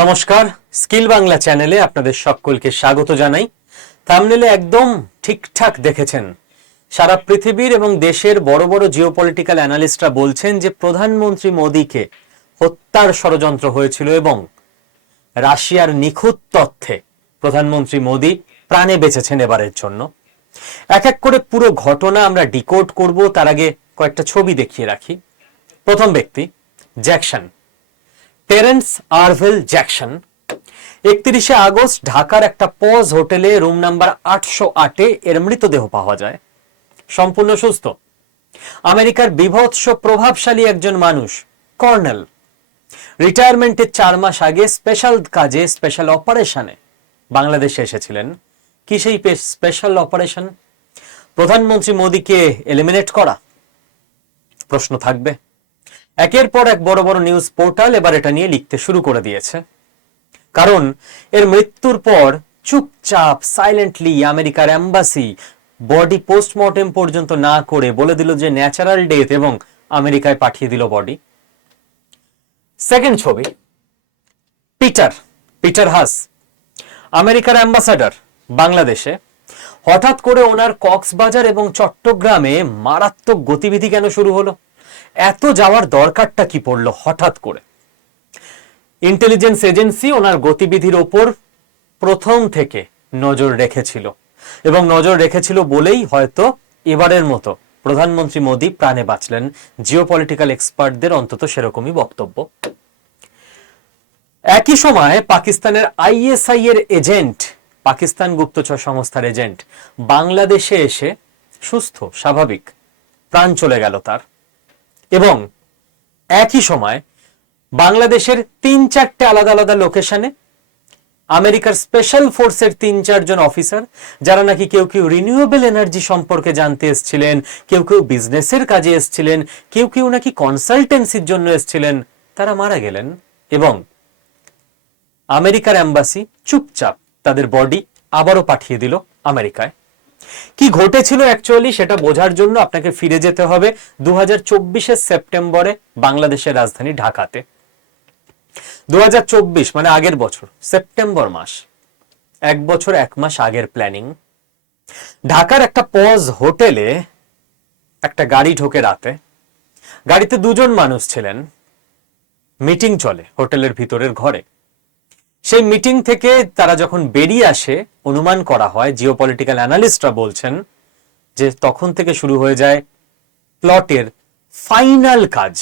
নমস্কার, স্কিল বাংলা চ্যানেলে আপনাদের সকলকে স্বাগত জানাই। থামনেলে একদম ঠিকঠাক দেখেছেন। সারা পৃথিবীর এবং দেশের বড় বড় জিওপলিটিক্যাল অ্যানালিস্টরা বলছেন যে প্রধানমন্ত্রী মোদীকে হত্যার ষড়যন্ত্র হয়েছিল এবং রাশিয়ার নিখুঁত তথ্যে প্রধানমন্ত্রী মোদী প্রাণে বেঁচেছেন এবারের জন্য। এক এক করে পুরো ঘটনা আমরা ডিকোড করব, তার আগে কয়েকটা ছবি দেখিয়ে রাখি। প্রথম ব্যক্তি, জ্যাকসন। টেরেন্স আরভেল জ্যাকসন একত্রিশে আগস্ট ঢাকার একটা পজ হোটেলে রুম নাম্বার আটশো আটে এর মৃতদেহ পাওয়া যায়। সম্পূর্ণ সুস্থ। আমেরিকার বিভৎস প্রভাবশালী একজন মানুষ, কর্নেল। রিটায়ারমেন্টের চার মাস আগে স্পেশাল কাজে, স্পেশাল অপারেশনে বাংলাদেশে এসেছিলেন। কি সেই স্পেশাল অপারেশন? প্রধানমন্ত্রী মোদীকে এলিমিনেট করা? প্রশ্ন থাকবে। একের পর এক বড় বড় নিউজ পোর্টাল এবার এটা নিয়ে লিখতে শুরু করে দিয়েছে। কারণ এর মৃত্যুর পর চুপচাপ সাইলেন্টলি আমেরিকার অ্যাম্বাসি বডি পোস্টমর্টেম পর্যন্ত না করে বলে দিল যে ন্যাচারাল ডেথ এবং আমেরিকায় পাঠিয়ে দিল বডি সেকেন্ড ছবি, পিটার পিটার হাস, আমেরিকার অ্যাম্বাসাডার বাংলাদেশে। হঠাৎ করে ওনার কক্সবাজার এবং চট্টগ্রামে মারাত্মক গতিবিধি কেন শুরু হলো? এত যাওয়ার দরকারটা কি পড়ল হঠাৎ করে? ইন্টেলিজেন্স এজেন্সি ওনার গতিবিধির ওপর প্রথম থেকে নজর রেখেছিল। এবং নজর রেখেছিল বলেই হয়তো এবারের মতো প্রধানমন্ত্রী মোদী প্রাণে বাঁচলেন। জিওপলিটিক্যাল এক্সপার্টদের অন্তত সেরকমই বক্তব্য। একই সময় পাকিস্তানের আইএসআই এর এজেন্ট, পাকিস্তান গুপ্তচর সংস্থার এজেন্ট, বাংলাদেশে এসে সুস্থ, স্বাভাবিক প্রাণ চলে গেল তার। এবং একই সময় বাংলাদেশের তিন চারটে আলাদা আলাদা লোকেশনে আমেরিকার স্পেশাল ফোর্সের তিন চারজন অফিসার যারা নাকি কেউ কেউ রিনিউয়েবল এনার্জি সম্পর্কে জানতে এসেছিলেন, কেউ কেউ বিজনেসের কাজে এসেছিলেন, কেউ কেউ নাকি কনসালটেন্সির জন্য এসেছিলেন, তারা মারা গেলেন এবং আমেরিকার অ্যাম্বাসি চুপচাপ তাদের বডি আবারও পাঠিয়ে দিল আমেরিকায়। কি ঘটেছিল অ্যাকচুয়ালি সেটা বোঝার জন্য আপনাকে ফিরে যেতে হবে দু হাজার সেপ্টেম্বরে বাংলাদেশের রাজধানী ঢাকাতে। দু মানে আগের বছর, সেপ্টেম্বর মাস। এক বছর, এক মাস আগের প্ল্যানিং ঢাকার একটা পজ হোটেলে একটা গাড়ি ঢোকে রাতে। গাড়িতে দুজন মানুষ ছিলেন। মিটিং চলে হোটেলের ভিতরের ঘরে। সেই মিটিং থেকে তারা যখন বেরিয়ে আসে, অনুমান করা হয় জিওপলিটিক্যাল অ্যানালিস্টরা বলছেন যে তখন থেকে শুরু হয়ে যায় প্লটের ফাইনাল কাজ।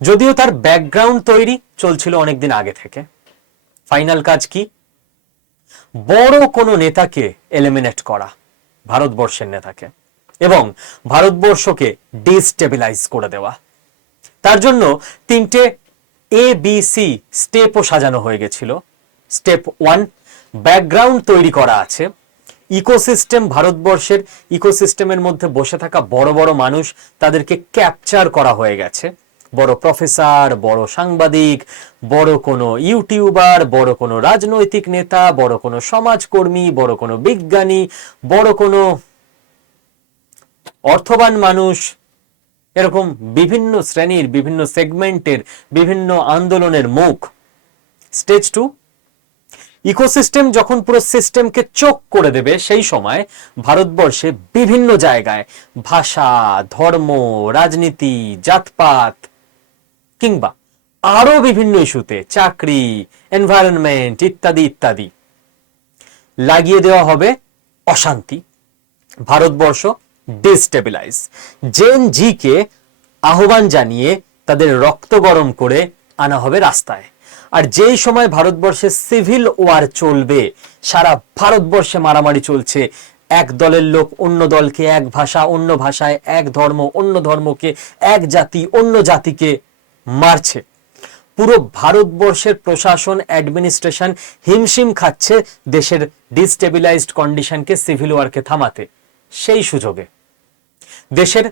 যদিও তার ব্যাকগ্রাউন্ড তৈরি চলছিল অনেকদিন আগে থেকে। ফাইনাল কাজ কি? বড় কোনো নেতাকে এলিমিনেট করা, ভারতবর্ষের নেতাকে, এবং ভারতবর্ষকে ডিস্টেবিলাইজ করে দেওয়া। তার জন্য তিনটে এ বি সি স্টেপও সাজানো হয়ে গেছিল। স্টেপ ওয়ান, ব্যাকগ্রাউন্ড তৈরি করা আছে। ইকোসিস্টেম, ভারতবর্ষের ইকোসিস্টেমের মধ্যে বসে থাকা বড় বড় মানুষ তাদেরকে ক্যাপচার করা হয়ে গেছে। বড় প্রফেসর, বড় সাংবাদিক, বড় কোনো ইউটিউবার, বড় কোনো রাজনৈতিক নেতা, বড় কোনো সমাজকর্মী, বড় কোনো বিজ্ঞানী, বড় কোনো অর্থবান মানুষ, এরকম বিভিন্ন শ্রেণির, বিভিন্ন সেগমেন্টের, বিভিন্ন আন্দোলনের মুখ। স্টেজ টু ইকোসিস্টেম যখন পুরো সিস্টেমকে চোখ করে দেবে, সেই সময় ভারতবর্ষে বিভিন্ন জায়গায় ভাষা, ধর্ম, রাজনীতি, জাতপাত কিংবা আরও বিভিন্ন ইস্যুতে চাকরি এনভায়রনমেন্ট ইত্যাদি ইত্যাদি লাগিয়ে দেওয়া হবে অশান্তি। ভারতবর্ষ ডিস্টেবিলাইজ জেন কে আহ্বান জানিয়ে তাদের রক্ত গরম করে আনা হবে রাস্তায়। আর যেই সময় ভারতবর্ষে সিভিল ওয়ার চলবে, সারা ভারতবর্ষে মারামারি চলছে। এক দলের লোক অন্য দলকে, এক ভাষা অন্য ভাষায়, এক ধর্ম অন্য ধর্মকে, এক জাতি অন্য জাতিকে মারছে। পুরো ভারতবর্ষের প্রশাসন অ্যাডমিনিস্ট্রেশন হিমশিম খাচ্ছে দেশের ডিস্টেবিলাইজড কন্ডিশনকে সিভিল ওয়ারকে থামাতে। সেই সুযোগে। দেশের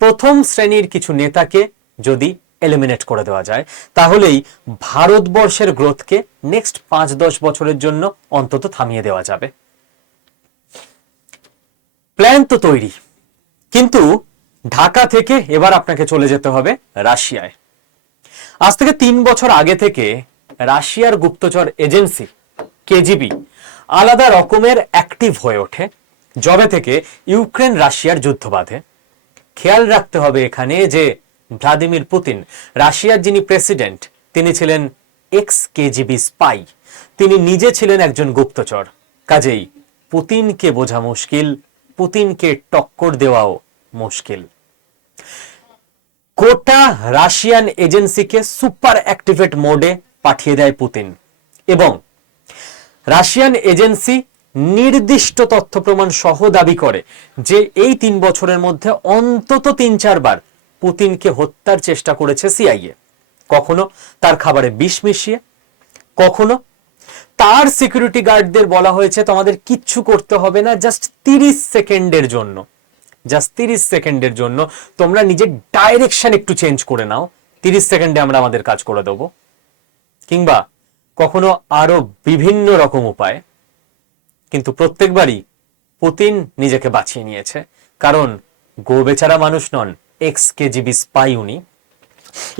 প্রথম শ্রেণির কিছু নেতাকে যদি এলিমিনেট করে দেওয়া যায়। তাহলেই ভারতবর্ষের গ্রোথকে নেক্সট পাঁচ দশ বছরের জন্য অন্তত থামিয়ে দেওয়া যাবে। প্ল্যান তো তৈরি। কিন্তু ঢাকা থেকে এবার আপনাকে চলে যেতে হবে রাশিয়ায়। আজ থেকে তিন বছর আগে থেকে রাশিয়ার গুপ্তচর এজেন্সি, কেজিবি, আলাদা রকমের অ্যাক্টিভ হয়ে ওঠে। যবে থেকে ইউক্রেন রাশিয়ার যুদ্ধ বাঁধে। খেয়াল রাখতে হবে এখানে যে ভ্লাদিমির পুতিন, রাশিয়ার যিনি প্রেসিডেন্ট, তিনি ছিলেন এক্স কেজিবি স্পাই। তিনি নিজে ছিলেন একজন গুপ্তচর। কাজেই পুতিনকে বোঝা মুশকিল, পুতিনকে টক্কর দেওয়াও মুশকিল। গোটা রাশিয়ান এজেন্সিকে সুপার অ্যাক্টিভেট মোডে পাঠিয়ে দেয় পুতিন এবং রাশিয়ান এজেন্সি নির্দিষ্ট তথ্য প্রমাণ সহ দাবি করে যে এই তিন বছরের মধ্যে অন্তত তিন চারবার পুতিনকে হত্যার চেষ্টা করেছে সিআইএ। কখনো তার খাবারে বিষ মিশিয়ে, কখনো তার সিকিউরিটি গার্ডদের বলা হয়েছে, তোমাদের কিচ্ছু করতে হবে না, জাস্ট তিরিশ সেকেন্ডের জন্য। জাস্ট তিরিশ সেকেন্ডের জন্য তোমরা নিজের ডাইরেকশন একটু চেঞ্জ করে নাও। তিরিশ সেকেন্ডে আমরা আমাদের কাজ করে দেবো। কিংবা কখনো আরও বিভিন্ন রকম উপায়, কিন্তু প্রত্যেকবারই পুতিন নিজেকে বাঁচিয়ে নিয়েছে। কারণ গো বেচারা মানুষ নন এক্স কেজিবি স্পাই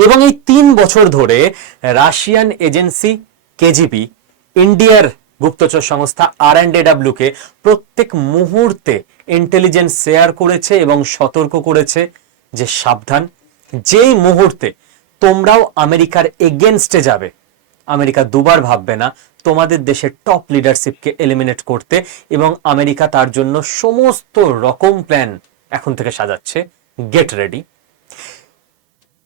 এবং এই তিন বছর ধরে রাশিয়ান এজেন্সি কেজিবি, ইন্ডিয়ার গুপ্তচর সংস্থা আর কে প্রত্যেক মুহূর্তে ইন্টেলিজেন্স শেয়ার করেছে এবং সতর্ক করেছে যে সাবধান। যেই মুহূর্তে তোমরাও আমেরিকার এগেনস্টে যাবে, আমেরিকা দুবার ভাববে না, তোমাদের দেশের টপ লিডারশিপকে এলিমিনেট করতে এবং আমেরিকা তার জন্য সমস্ত রকম প্ল্যান এখন থেকে সাজাচ্ছে। গেট রেডি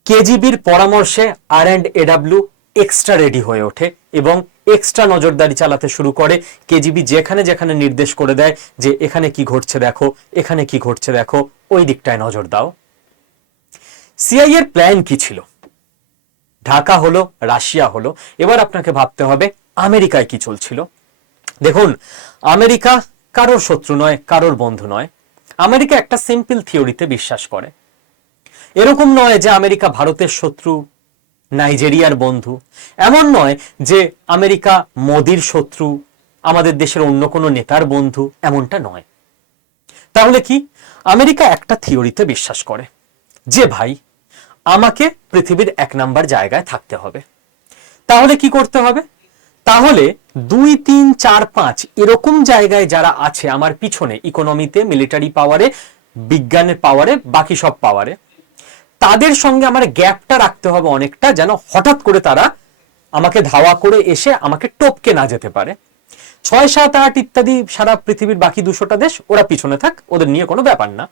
কেজিবির পরামর্শে R and AW extra ready হয়ে ওঠে এবং এক্সট্রা নজরদারি চালাতে শুরু করে। কেজিবি যেখানে যেখানে নির্দেশ করে দেয় যে এখানে কি ঘটছে দেখো, এখানে কি ঘটছে দেখো, ওই দিকটায় নজর দাও। সিআই এর প্ল্যান কি ছিল? ঢাকা হলো, রাশিয়া হলো, এবার আপনাকে ভাবতে হবে আমেরিকায় কি চলছিল। দেখুন, আমেরিকা কারোর শত্রু নয়, কারোর বন্ধু নয় আমেরিকা একটা সিম্পল থিওরিতে বিশ্বাস করে। এরকম নয় যে আমেরিকা ভারতের শত্রু, নাইজেরিয়ার বন্ধু। এমন নয় যে আমেরিকা মোদির শত্রু, আমাদের দেশের অন্য কোনো নেতার বন্ধু, এমনটা নয়। তাহলে কি? আমেরিকা একটা থিওরিতে বিশ্বাস করে যে, ভাই, আমাকে পৃথিবীর এক নাম্বার জায়গায় থাকতে হবে। তাহলে কি করতে হবে? তাহলে দুই, তিন, চার, পাঁচ এরকম জায়গায় যারা আছে আমার পিছনে ইকোনমিতে মিলিটারি পাওয়ারে বিজ্ঞানের পাওয়ারে বাকি সব পাওয়ারে তাদের সঙ্গে আমার গ্যাপটা রাখতে হবে অনেকটা যেন হঠাৎ করে তারা আমাকে ধাওয়া করে এসে আমাকে টপকে না যেতে পারে। ছয়, সাত, আট ইত্যাদি সারা পৃথিবীর বাকি দুশোটা দেশ, ওরা পিছনে থাক, ওদের নিয়ে কোনো ব্যাপার না।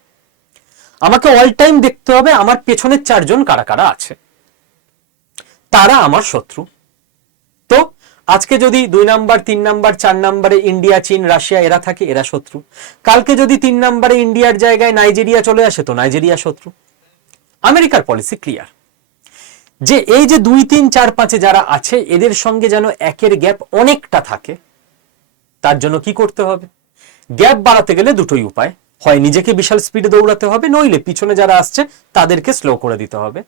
আমাকে অল টাইম দেখতে হবে, আমার পেছনের চারজন কারা কারা আছে? তারা আমার শত্রু। আজকে যদি দুই নাম্বার, তিন নাম্বার, চার নাম্বারে ইন্ডিয়া, চীন, রাশিয়া এরা থাকে, এরা শত্রু। কালকে যদি তিন নাম্বারে ইন্ডিয়ার জায়গায় নাইজেরিয়া চলে আসে, তো নাইজেরিয়া শত্রু। আমেরিকার পলিসি ক্লিয়ার। যে এই যে দুই, তিন, চার, পাঁচে যারা আছে, এদের সঙ্গে যেন একের গ্যাপ অনেকটা থাকে, তার জন্য কি করতে হবে? গ্যাপ বাড়াতে গেলে দুটোই উপায়। হয় নিজেকে বিশাল স্পিডে দৌড়াতে হবে, নইলে পিছনে যারা আসছে, তাদেরকে স্লো করে দিতে হবে।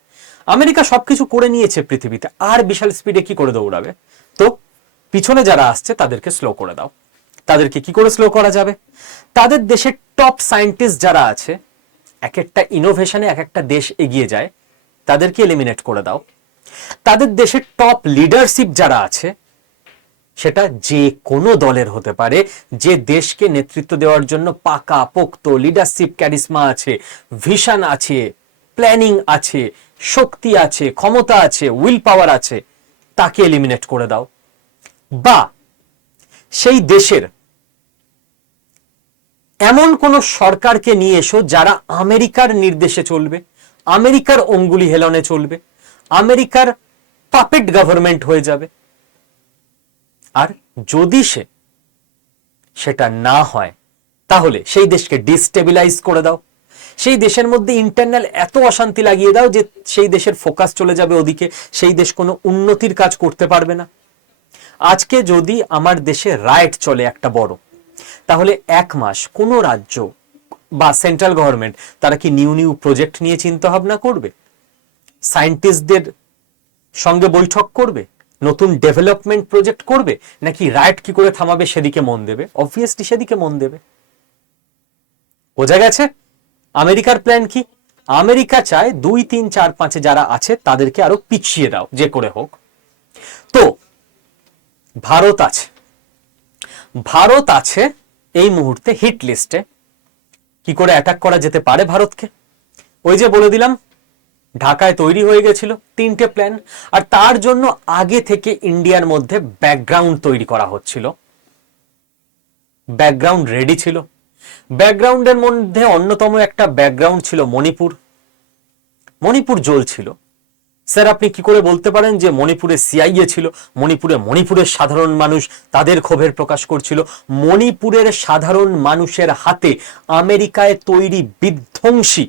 আমেরিকা সবকিছু করে নিয়েছে পৃথিবীতে, আর বিশাল স্পিডে কি করে দৌড়াবে? তো পিছনে যারা আসছে, তাদেরকে স্লো করে দাও। তাদেরকে কি করে স্লো করা যাবে? তাদের দেশের টপ সায়েন্টিস্ট যারা আছে এক একটা ইনোভেশনে এক একটা দেশ এগিয়ে যায়, তাদেরকে এলিমিনেট করে দাও। তাদের দেশের টপ লিডারশিপ যারা আছে, সেটা যে কোনো দলের হতে পারে, যে দেশকে নেতৃত্ব দেওয়ার জন্য পাকা, পোক্ত লিডারশিপ ক্যারিসমা আছে ভিশন আছে প্ল্যানিং আছে, শক্তি আছে, ক্ষমতা আছে উইল পাওয়ার আছে, তাকে এলিমিনেট করে দাও। বা সেই দেশের এমন কোন সরকারকে নিয়ে এসো যারা আমেরিকার নির্দেশে চলবে, আমেরিকার অঙ্গুলি হেলনে চলবে, আমেরিকার পাপেট গভর্নমেন্ট হয়ে যাবে। আর যদি সে সেটা না হয়, তাহলে সেই দেশকে ডিস্টেবিলাইজ করে দাও। সেই দেশের মধ্যে ইন্টারনাল এত অশান্তি লাগিয়ে দাও যে সেই দেশের ফোকাস চলে যাবে ওদিকে, সেই দেশ কোনো উন্নতির কাজ করতে পারবে না। আজকে যদি আমার দেশে রাইট চলে একটা বড়, তাহলে এক মাস কোনো রাজ্য বা সেন্ট্রাল গভর্নমেন্ট তারা কি নিউ নিউ প্রজেক্ট নিয়ে চিন্তা ভাবনা করবে? সায়েন্টিস্টদের সঙ্গে বৈঠক করবে? নতুন ডেভেলপমেন্ট প্রজেক্ট করবে? নাকি রাইট কি করে থামাবে সেদিকে মন দেবে? অবভিয়াসলি সেদিকে মন দেবে। বোঝা গেছে? আমেরিকার প্ল্যান কি? আমেরিকা চায় দুই, তিন, চার, পাঁচে যারা আছে তাদেরকে আরও পিছিয়ে দাও, যে করে হোক। তো ভারত আছে। ভারত আছে এই মুহূর্তে হিট লিস্টে কি করে অ্যাটাক করা যেতে পারে ভারতকে? ওই যে বলে দিলাম, ঢাকায় তৈরি হয়ে গেছিল তিনটে প্ল্যান আর তার জন্য আগে থেকে ইন্ডিয়ার মধ্যে ব্যাকগ্রাউন্ড তৈরি করা হচ্ছিল। ব্যাকগ্রাউন্ড রেডি ছিল। ব্যাকগ্রাউন্ডের মধ্যে অন্যতম একটা ব্যাকগ্রাউন্ড ছিল মণিপুর। মণিপুর জ্বলছিল। স্যার, আপনি কি করে বলতে পারেন যে মণিপুরে সিআইএ ছিল? মণিপুরে মণিপুরের সাধারণ মানুষ তাদের ক্ষোভের প্রকাশ করছিল। মণিপুরের সাধারণ মানুষের হাতে আমেরিকায় তৈরি বিধ্বংসী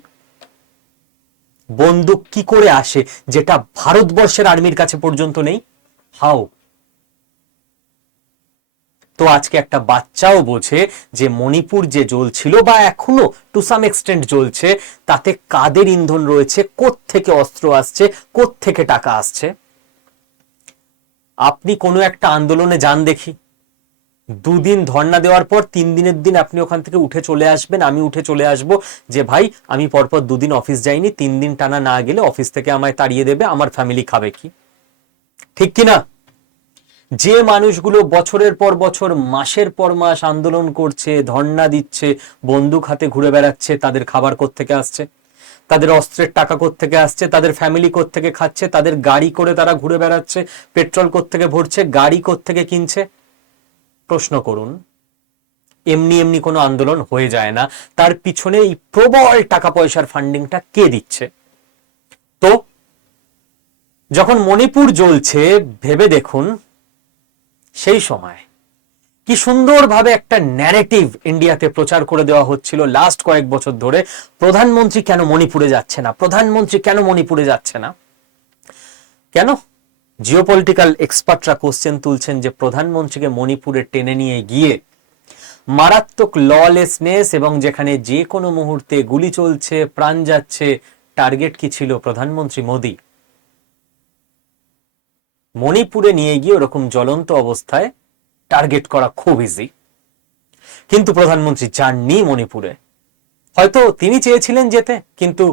বন্দুক কি করে আসে, যেটা ভারতবর্ষের আর্মির কাছে পর্যন্ত নেই? হাও তো আজকে একটা বাচ্চাও বোঝে যে মণিপুর যে জ্বলছিল বা এখনও টু সাম এক্সটেন্ট জ্বলছে, তাতে কাদের ইন্ধন রয়েছে থেকে অস্ত্র আসছে থেকে টাকা আসছে? আপনি কোনো একটা আন্দোলনে যান দেখি। দুদিন ধর্ণা দেওয়ার পর তিন দিনের দিন আপনি ওখান থেকে উঠে চলে আসবেন, আমি উঠে চলে আসব যে, ভাই, আমি পরপর দুদিন অফিস যাইনি, তিন দিন টানা না গেলে অফিস থেকে আমায় তাড়িয়ে দেবে, আমার ফ্যামিলি খাবে কি? ঠিক কিনা? যে মানুষগুলো বছরের পর বছর, মাসের পর মাস আন্দোলন করছে, ধর্ণা দিচ্ছে, বন্দুক হাতে ঘুরে বেড়াচ্ছে, তাদের খাবার থেকে আসছে? তাদের অস্ত্রের টাকা থেকে আসছে? তাদের ফ্যামিলি থেকে খাচ্ছে? তাদের গাড়ি করে তারা ঘুরে বেড়াচ্ছে? পেট্রোল থেকে ভরছে? গাড়ি থেকে কিনছে? প্রশ্ন করুন, এমনি এমনি কোনো আন্দোলন হয়ে যায় না। তার পিছনে এই প্রবল টাকা পয়সার ফান্ডিংটা কে দিচ্ছে? তো, যখন মণিপুর জ্বলছে, ভেবে দেখুন সেই সময় কি সুন্দরভাবে একটা ন্যারেটিভ ইন্ডিয়াতে প্রচার করে দেওয়া হচ্ছিল লাস্ট কয়েক বছর ধরে। প্রধানমন্ত্রী কেন মণিপুরে যাচ্ছে না? প্রধানমন্ত্রী কেন মণিপুরে যাচ্ছে না? কেন? জিওপলিটিক্যাল এক্সপার্টরা কোশ্চেন তুলছেন যে প্রধানমন্ত্রীকে মণিপুরে টেনে নিয়ে গিয়ে মারাত্মক ললেসনেস এবং যেখানে যে কোনো মুহূর্তে গুলি চলছে, প্রাণ যাচ্ছে টার্গেট কি ছিল প্রধানমন্ত্রী মোদী? মণিপুরে নিয়ে গিয়ে ওরকম জ্বলন্ত অবস্থায় টার্গেট করা খুব ইজি কিন্তু প্রধানমন্ত্রী যাননি মণিপুরে। হয়তো তিনি চেয়েছিলেন যেতে, কিন্তু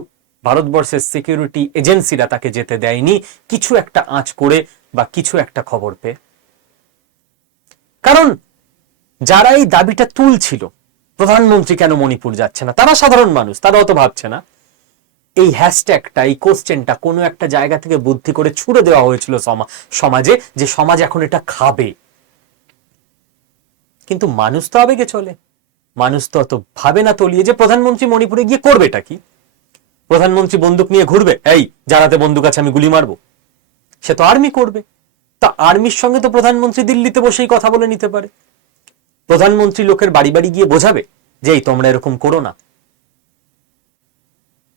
ভারতবর্ষের সিকিউরিটি এজেন্সিরা তাকে যেতে দেয়নি। কিছু একটা আঁচ করে বা কিছু একটা খবর পেয়ে। কারণ যারা এই দাবিটা তুলছিল, প্রধানমন্ত্রী কেন মণিপুর যাচ্ছে না? তারা সাধারণ মানুষ, তারা অত ভাবছে না। এই হ্যাশট্যাগটা এই কোশ্চেনটা কোনো একটা জায়গা থেকে বুদ্ধি করে ছুড়ে দেওয়া হয়েছিল সমাজে যে সমাজ এখন এটা খাবে। কিন্তু মানুষ তো আবেগে চলে। মানুষ তো অত ভাবে না তলিয়ে যে প্রধানমন্ত্রী মণিপুরে গিয়ে করবে এটা কি? প্রধানমন্ত্রী বন্দুক নিয়ে ঘুরবে? এই যারাতে বন্দুক আছে, আমি গুলি মারবো। সে তো আর্মি করবে। তা আর্মির সঙ্গে তো প্রধানমন্ত্রী দিল্লিতে বসেই কথা বলে নিতে পারে। প্রধানমন্ত্রী লোকের বাড়ি বাড়ি গিয়ে বোঝাবে যে, এই তোমরা এরকম করো না।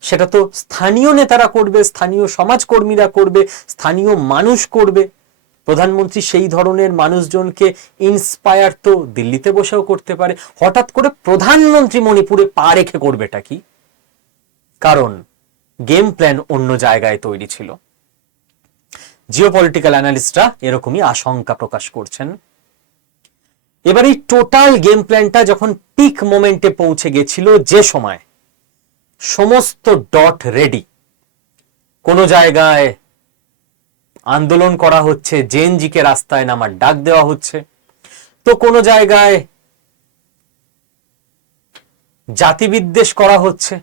সেটা তো স্থানীয় নেতারা করবে, স্থানীয় সমাজকর্মীরা করবে, স্থানীয় মানুষ করবে। প্রধানমন্ত্রী সেই ধরনের মানুষজনকে ইন্সপায়ার তো দিল্লিতে বসেও করতে পারে। হঠাৎ করে প্রধানমন্ত্রী মণিপুরে পা রেখে করবেটা কি? কারণ গেম প্ল্যান অন্য জায়গায় তৈরি ছিল। জিও পলিটিক্যাল অ্যানালিস্টরা এরকমই আশঙ্কা প্রকাশ করছেন। এবার এই টোটাল গেম প্ল্যানটা যখন পিক মোমেন্টে পৌঁছে গেছিল যে সময় সমস্ত ডট রেডি। কোন জায়গায় আন্দোলন করা হচ্ছে, জেএনজিকে রাস্তায় নামার ডাক দেওয়া হচ্ছে। তো কোনো জায়গায় জাতিবিদ্বেষ করা হচ্ছে,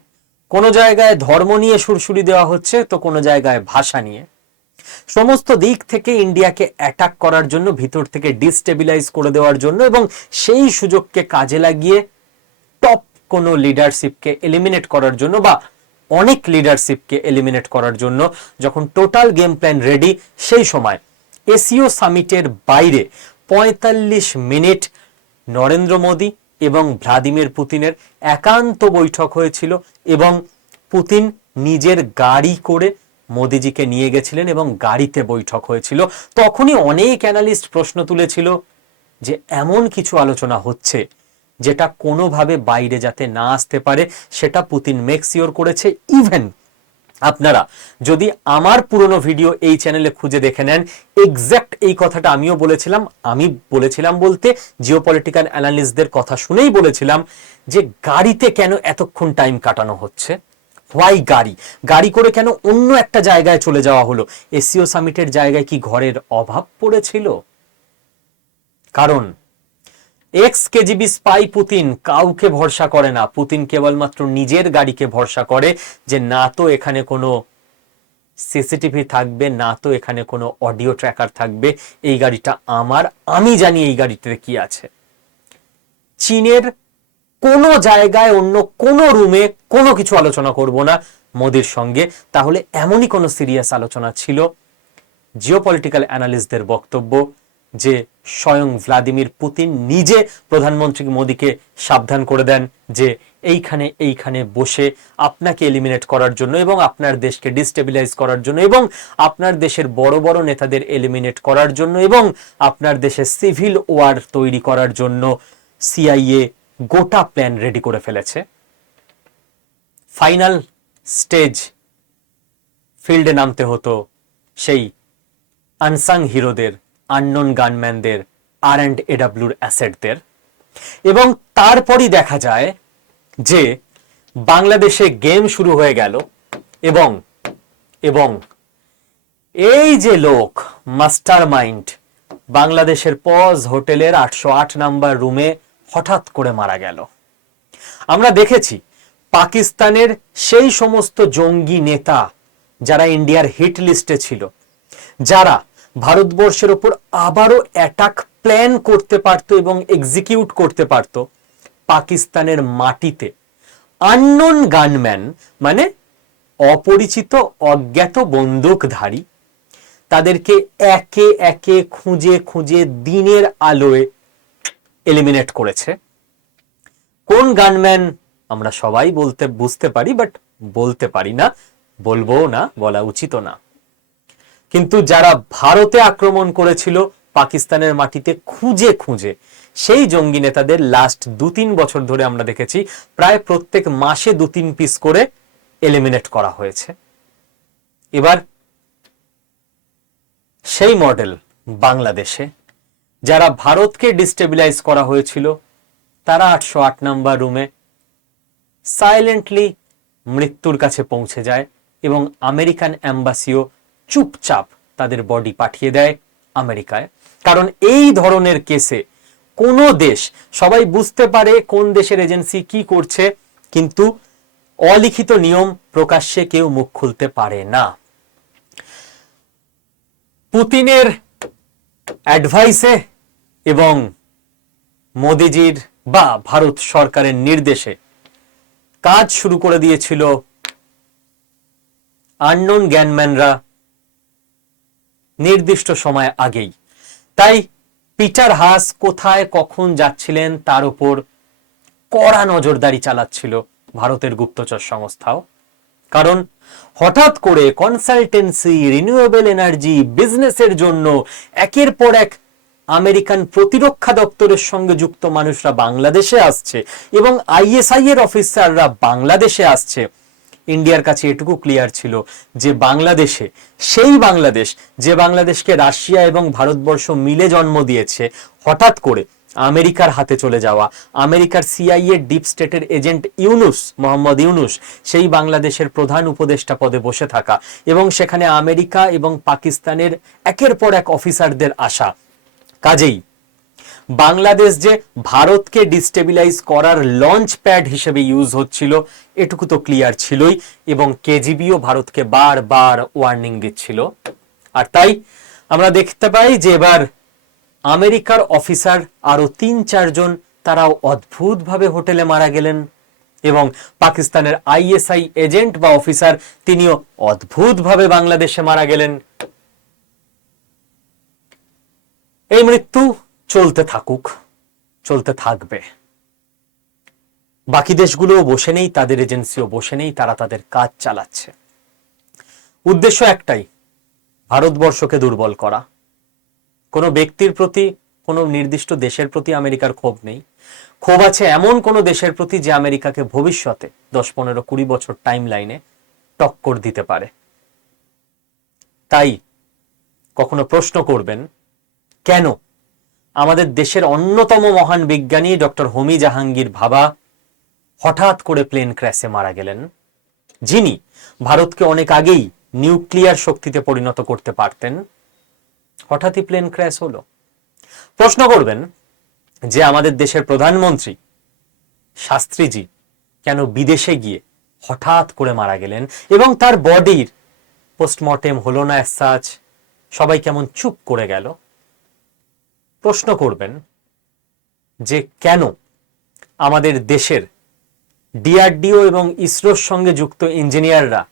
কোনো জায়গায় ধর্ম নিয়ে সুরসুরি দেওয়া হচ্ছে, তো কোনো জায়গায় ভাষা নিয়ে। সমস্ত দিক থেকে ইন্ডিয়াকে অ্যাটাক করার জন্য, ভিতর থেকে ডিস্টেবিলাইজ করে দেওয়ার জন্য এবং সেই সুযোগকে কাজে লাগিয়ে কোনো লিডারশিপকে এলিমিনেট করার জন্য বা অনেক লিডারশিপকে এলিমিনেট করার জন্য যখন টোটাল গেম প্ল্যান রেডি সেই সময় এসিও সামিটের বাইরে পঁয়তাল্লিশ মিনিট নরেন্দ্র মোদী এবং ভ্লাদিমির পুতিনের একান্ত বৈঠক হয়েছিল এবং পুতিন নিজের গাড়ি করে মোদিজিকে নিয়ে গেছিলেন এবং গাড়িতে বৈঠক হয়েছিল। তখনই অনেক অ্যানালিস্ট প্রশ্ন তুলেছিল যে এমন কিছু আলোচনা হচ্ছে। যেটা কোনোভাবে বাইরে যাতে না আসতে পারে, সেটা পুতিন মেক সিওর করেছে। ইভেন আপনারা যদি আমার পুরনো ভিডিও এই চ্যানেলে খুঁজে দেখে নেন এক্স্যাক্ট এই কথাটা আমিও বলেছিলাম। আমি বলেছিলাম বলতে জিওপলিটিক্যাল অ্যানালিস্টদের কথা শুনেই বলেছিলাম যে গাড়িতে কেন এতক্ষণ টাইম কাটানো হচ্ছে? হোয়াই গাড়ি? গাড়ি করে কেন অন্য একটা জায়গায় চলে যাওয়া হলো? এসিও সামিটের জায়গায় কি ঘরের অভাব পড়েছিল? কারণ এক্স কেজিবি স্পাই পুতিন কাউকে ভরসা করে না। পুতিন কেবলমাত্র নিজের গাড়িকে ভরসা করে যে না তো এখানে কোনো সিসিটিভি থাকবে, না তো এখানে কোনো অডিও ট্র্যাকার থাকবে। এই গাড়িটা আমার, আমি জানি এই গাড়িতে কি আছে। চীনের কোনো জায়গায়, অন্য কোনো রুমে কোনো কিছু আলোচনা করব না মোদির সঙ্গে। তাহলে এমনই কোনো সিরিয়াস আলোচনা ছিল। জিওপলিটিক্যাল অ্যানালিস্টদের বক্তব্য যে স্বয়ং ভ্লাদিমির পুতিন নিজে প্রধানমন্ত্রী মোদীকে সাবধান করে দেন যে এইখানে এইখানে বসে আপনাকে এলিমিনেট করার জন্য এবং আপনার দেশকে ডিস্টেবিলাইজ করার জন্য এবং আপনার দেশের বড় বড় নেতাদের এলিমিনেট করার জন্য এবং আপনার দেশে সিভিল ওয়ার তৈরি করার জন্য সিআইএ গোটা প্ল্যান রেডি করে ফেলেছে। ফাইনাল স্টেজ ফিল্ডে নামতে হতো সেই আনসাং হিরোদের আননোন গানম্যানদের আর অ্যান্ড এডাব্লিউর অ্যাসেটদের এবং তারপরই দেখা যায় যে বাংলাদেশে গেম শুরু হয়ে গেল এবং এবং এই যে লোক মাস্টার মাইন্ড বাংলাদেশের পজ হোটেলের আটশো আট নাম্বার রুমে হঠাৎ করে মারা গেল। আমরা দেখেছি পাকিস্তানের সেই সমস্ত জঙ্গি নেতা যারা ইন্ডিয়ার হিট লিস্টে ছিল, যারা ভারতবর্ষের ওপর আবারও অ্যাটাক প্ল্যান করতে পারত এবং এক্সিকিউট করতে পারত পাকিস্তানের মাটিতে। আননোন গানম্যান মানে অপরিচিত, অজ্ঞাত বন্দুকধারী তাদেরকে একে একে খুঁজে খুঁজে দিনের আলোয় এলিমিনেট করেছে। কোন গানম্যান আমরা সবাই বলতে, বুঝতে পারি বাট বলতে পারি না বলব না, বলা উচিত না। কিন্তু যারা ভারতে আক্রমণ করেছিল পাকিস্তানের মাটিতে খুঁজে খুঁজে, সেই জঙ্গি নেতাদের লাস্ট দু তিন বছর ধরে আমরা দেখেছি, প্রায় প্রত্যেক মাসে দু তিন পিস করে এলিমিনেট করা হয়েছে। এবার সেই মডেল বাংলাদেশে, যারা ভারতকে ডিস্টেবিলাইজ করা হয়েছিল, তারা আটশো আট নাম্বার রুমে সাইলেন্টলি মৃত্যুর কাছে পৌঁছে যায় এবং আমেরিকান অ্যাম্বাসিও চুপচাপ তাদের বডি পাঠিয়ে দেয় আমেরিকায়। কারণ এই ধরনের কেসে কোনো দেশ, সবাই বুঝতে পারে কোন দেশের এজেন্সি কি করছে, কিন্তু অলিখিত নিয়ম প্রকাশ্যে কেউ মুখ খুলতে পারে না। পুতিনের অ্যাডভাইসে এবং মোদিজির বা ভারত সরকারের নির্দেশে কাজ শুরু করে দিয়েছিল আননোন জ্ঞানম্যানরা নির্দিষ্ট সময় আগেই। তাই পিটার হাস কোথায় কখন যাচ্ছিলেন তার উপর কড়া নজরদারি চালাচ্ছিল ভারতের গুপ্তচর সংস্থাও। কারণ হঠাৎ করে কনসালটেন্সি রিনিউয়েবল এনার্জি বিজনেসের জন্য একের পর এক আমেরিকান প্রতিরক্ষা দপ্তরের সঙ্গে যুক্ত মানুষরা বাংলাদেশে আসছে এবং আইএসআই এর অফিসাররা বাংলাদেশে আসছে। ইন্ডিয়ার কাছে এটুকু ক্লিয়ার ছিল যে বাংলাদেশে, সেই বাংলাদেশ, যে বাংলাদেশকে রাশিয়া এবং ভারতবর্ষ মিলে জন্ম দিয়েছে, হঠাৎ করে আমেরিকার হাতে চলে যাওয়া, আমেরিকার সিআইএ ডিপ স্টেটের এজেন্ট ইউনুস, মোহাম্মদ ইউনুস, সেই বাংলাদেশের প্রধান উপদেষ্টা পদে বসে থাকা এবং সেখানে আমেরিকা এবং পাকিস্তানের একের পর এক অফিসারদের আসা। কাজেই বাংলাদেশ যে ভারতকে ডিস্টেবিলাইজ করার লঞ্চ প্যাড হিসেবে ইউজ হচ্ছিল, এটুকু তো ক্লিয়ার ছিলই এবং কেজিবিও ভারতকে বারবার ওয়ার্নিং দিচ্ছিল। আর তাই আমরা দেখতে পাই যে এবার আমেরিকার অফিসার আরও তিন চারজন তারাও অদ্ভুতভাবে হোটেলে মারা গেলেন এবং পাকিস্তানের আইএসআই এজেন্ট বা অফিসার তিনিও অদ্ভুতভাবে বাংলাদেশে মারা গেলেন। এই মৃত্যু চলতে থাকুক, চলতে থাকবে। বাকি দেশগুলোও বসে নেই, তাদের এজেন্সিও বসে নেই, তারা তাদের কাজ চালাচ্ছে। উদ্দেশ্য একটাই, ভারতবর্ষকে দুর্বল করা। কোনো ব্যক্তির প্রতি, কোনো নির্দিষ্ট দেশের প্রতি আমেরিকার ক্ষোভ নেই। ক্ষোভ আছে এমন কোনো দেশের প্রতি যে আমেরিকাকে ভবিষ্যতে দশ, পনেরো, কুড়ি বছর টাইম লাইনে টক্কর দিতে পারে। তাই কখনো প্রশ্ন করবেন, কেন আমাদের দেশের অন্যতম মহান বিজ্ঞানী ডক্টর হোমি জাহাঙ্গীর ভাবা হঠাৎ করে প্লেন ক্র্যাশে মারা গেলেন, যিনি ভারতকে অনেক আগেই নিউক্লিয়ার শক্তিতে পরিণত করতে পারতেন। হঠাৎই প্লেন ক্র্যাশ হলো। প্রশ্ন করবেন যে আমাদের দেশের প্রধানমন্ত্রী শাস্ত্রীজি কেন বিদেশে গিয়ে হঠাৎ করে মারা গেলেন এবং তার বডির পোস্টমর্টেম হলো না সাচ সবাই কেমন চুপ করে গেল? প্রশ্ন করবেন যে কেন আমাদের দেশের ডিআরডিও এবং ইসরোর সঙ্গে যুক্ত ইঞ্জিনিয়াররা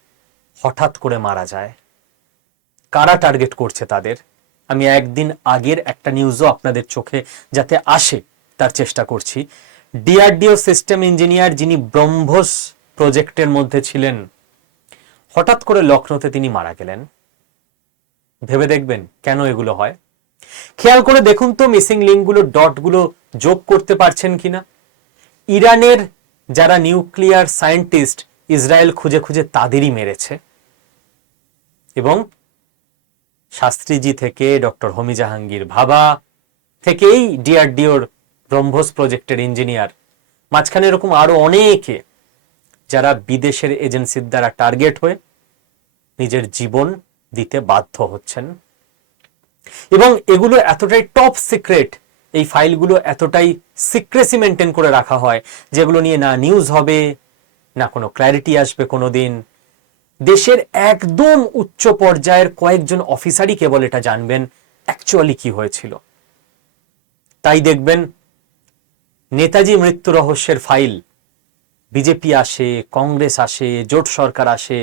হঠাৎ করে মারা যায়? কারা টার্গেট করছে তাদের? আমি একদিন আগের একটা নিউজও আপনাদের চোখে যাতে আসে, তার চেষ্টা করছি। ডিআরডিও সিস্টেম ইঞ্জিনিয়ার যিনি ব্রহ্মস প্রজেক্টের মধ্যে ছিলেন, হঠাৎ করে লখনৌতে তিনি মারা গেলেন। ভেবে দেখবেন কেন এগুলো হয়? খেয়াল করে দেখুন তো মিসিং লিঙ্কগুলো ডটগুলো যোগ করতে পারছেন কিনা। ইরানের যারা নিউক্লিয়ার সায়েন্টিস্ট ইসরায়েল খুঁজে খুঁজে তাদেরই মেরেছে। এবং শাস্ত্রীজি থেকে ডক্টর হোমি জাহাঙ্গীর ভাবা থেকেই ডিআরডিওর ব্রহ্মস প্রজেক্টের ইঞ্জিনিয়ার মাঝখানে এরকম আরও অনেকে যারা বিদেশের এজেন্সির দ্বারা টার্গেট হয়ে নিজের জীবন দিতে বাধ্য হচ্ছেন। এবং এগুলো এতটাই টপ সিক্রেট এই ফাইলগুলো এতটাই সিক্রেসি মেনটেন করে রাখা হয়, যেগুলো নিয়ে না নিউজ হবে, না কোনো ক্ল্যারিটি আসবে কোনো দিন দেশের একদম উচ্চ পর্যায়ের কয়েকজন অফিসারই কেবল এটা জানবেন অ্যাকচুয়ালি কি হয়েছিল। তাই দেখবেন, নেতাজি মৃত্যু রহস্যের ফাইল বিজেপি আসে, কংগ্রেস আসে, জোট সরকার আসে,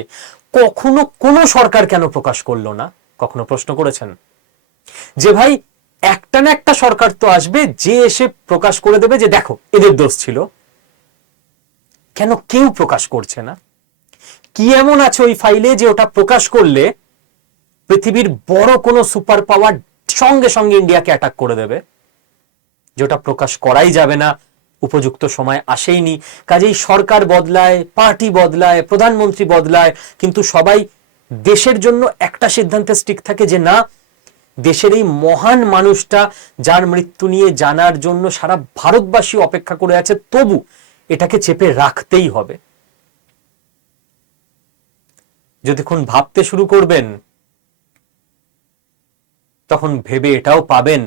কখনো কোনো সরকার কেন প্রকাশ করল না? কখনো প্রশ্ন করেছেন? যে ভাই, একটা না একটা সরকার তো আসবে, যে এসে প্রকাশ করে দেবে যে দেখো, এদের দোষ ছিল। কেন কেউ প্রকাশ করছে না? কি এমন আছে ওই ফাইলে যে ওটা প্রকাশ করলে পৃথিবীর বড় কোনো সুপার পাওয়ার সঙ্গে সঙ্গে ইন্ডিয়াকে অ্যাটাক করে দেবে? যেটা প্রকাশ করাই যাবে না, উপযুক্ত সময় আসেইনি। কাজেই সরকার বদলায় পার্টি বদলায়, প্রধানমন্ত্রী বদলায়, কিন্তু সবাই দেশের জন্য একটা সিদ্ধান্তে স্টিক থাকে যে না দেশের এই মহান মানুষটা যার মৃত্যু নিয়ে জানার জন্য সারা ভারতবাসী অপেক্ষা করে আছে, তবু এটাকে চেপে রাখতেই হবে। যতক্ষণ ভাবতে শুরু করবেন, তখন ভেবে এটাও পাবেন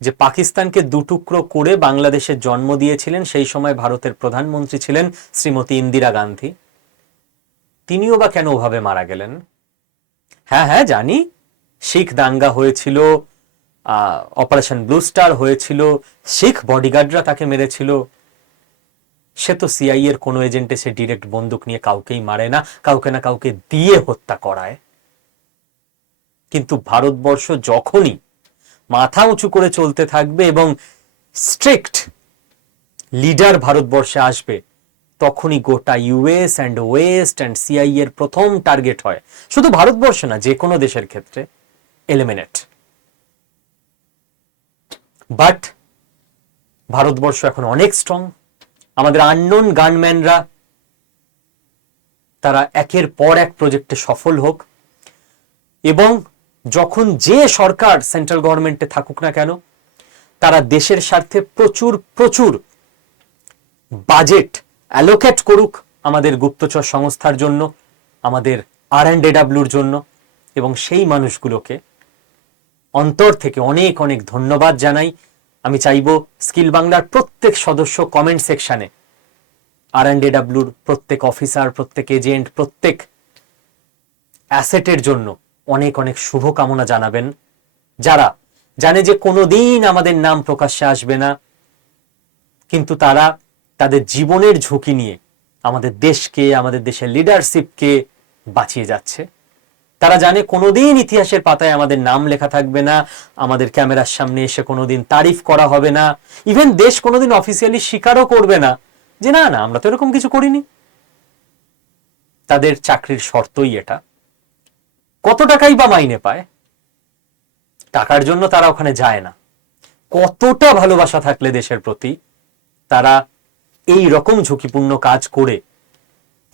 যে পাকিস্তানকে দুটুকরো করে বাংলাদেশে জন্ম দিয়েছিলেন, সেই সময় ভারতের প্রধানমন্ত্রী ছিলেন শ্রীমতী ইন্দিরা গান্ধী। তিনিও বা কেন ওভাবে মারা গেলেন? হ্যাঁ হ্যাঁ জানি। শিখ দাঙ্গা হয়েছিল অপারেশন ব্লু স্টার হয়েছিল, শিখ বডিগার্ডরা তাকে মেরেছিল। সে তো সিআই এর কোনো এজেন্টে সে ডিরেক্ট বন্দুক নিয়ে কাউকেই মারে না, কাউকে না কাউকে দিয়ে হত্যা করায়। কিন্তু ভারতবর্ষ যখনই মাথা উঁচু করে চলতে থাকবে এবং স্ট্রিক্ট লিডার ভারতবর্ষে আসবে, তখনই গোটা US and west and CI এর প্রথম টার্গেট হয়। শুধু ভারতবর্ষ না, যে কোনো দেশের ক্ষেত্রে। এলিমিনেট বাট ভারতবর্ষ এখন অনেক স্ট্রং আমাদের আননোন গানম্যানরা তারা একের পর এক প্রজেক্টে সফল হোক। এবং যখন যে সরকার সেন্ট্রাল গভর্নমেন্টে থাকুক না কেন, তারা দেশের স্বার্থে প্রচুর প্রচুর বাজেট অ্যালোকেট করুক আমাদের গুপ্তচর সংস্থার জন্য, আমাদের আর অ্যান্ড এডাব্লিউর জন্য এবং সেই মানুষগুলোকে অন্তর থেকে অনেক অনেক ধন্যবাদ জানাই। আমি চাইব স্কিল বাংলার প্রত্যেক সদস্য কমেন্ট সেকশনে আর অ্যান্ড এডাব্লিউর প্রত্যেক অফিসার, প্রত্যেক এজেন্ট, প্রত্যেক অ্যাসেটের জন্য অনেক অনেক শুভকামনা জানাবেন। যারা জানে যে কোনোদিন আমাদের নাম প্রকাশ্যে আসবে না, কিন্তু তারা তাদের জীবনের ঝুঁকি নিয়ে আমাদের দেশকে, আমাদের দেশের লিডারশিপকে বাঁচিয়ে যাচ্ছে। তারা জানে কোনোদিন ইতিহাসের পাতায় আমাদের নাম লেখা থাকবে না, আমাদের ক্যামেরার সামনে এসে কোনোদিন তারিফ করা হবে না, ইভেন দেশ কোনোদিন অফিসিয়ালি স্বীকারও করবে না। যে না না, আমরা তো এরকম কিছু করিনি। তাদের চাকরির শর্তই এটা। কত টাকাই বা মাইনে পায়, টাকার জন্য তারা ওখানে যায় না। কতটা ভালোবাসা থাকলে দেশের প্রতি, তারা এই রকম ঝুঁকিপূর্ণ কাজ করে,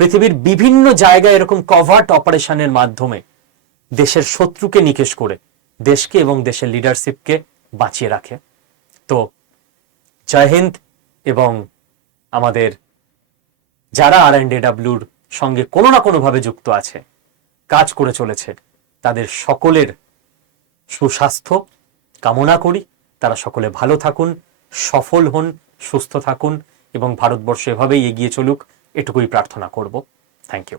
পৃথিবীর বিভিন্ন জায়গায় এরকম কভার্ট অপারেশনের মাধ্যমে দেশের শত্রুকে নিকেশ করে দেশকে এবং দেশের লিডারশিপকে বাঁচিয়ে রাখে। তো জয় হিন্দ এবং আমাদের যারা আর এন্ড এডাব্লিউর সঙ্গে কোনো না কোনোভাবে যুক্ত আছে, কাজ করে চলেছে, তাদের সকলের সুস্বাস্থ্য কামনা করি। তারা সকলে ভালো থাকুন, সফল হন, সুস্থ থাকুন এবং ভারতবর্ষ এভাবেই এগিয়ে চলুক, এটুকুই প্রার্থনা করব। Thank you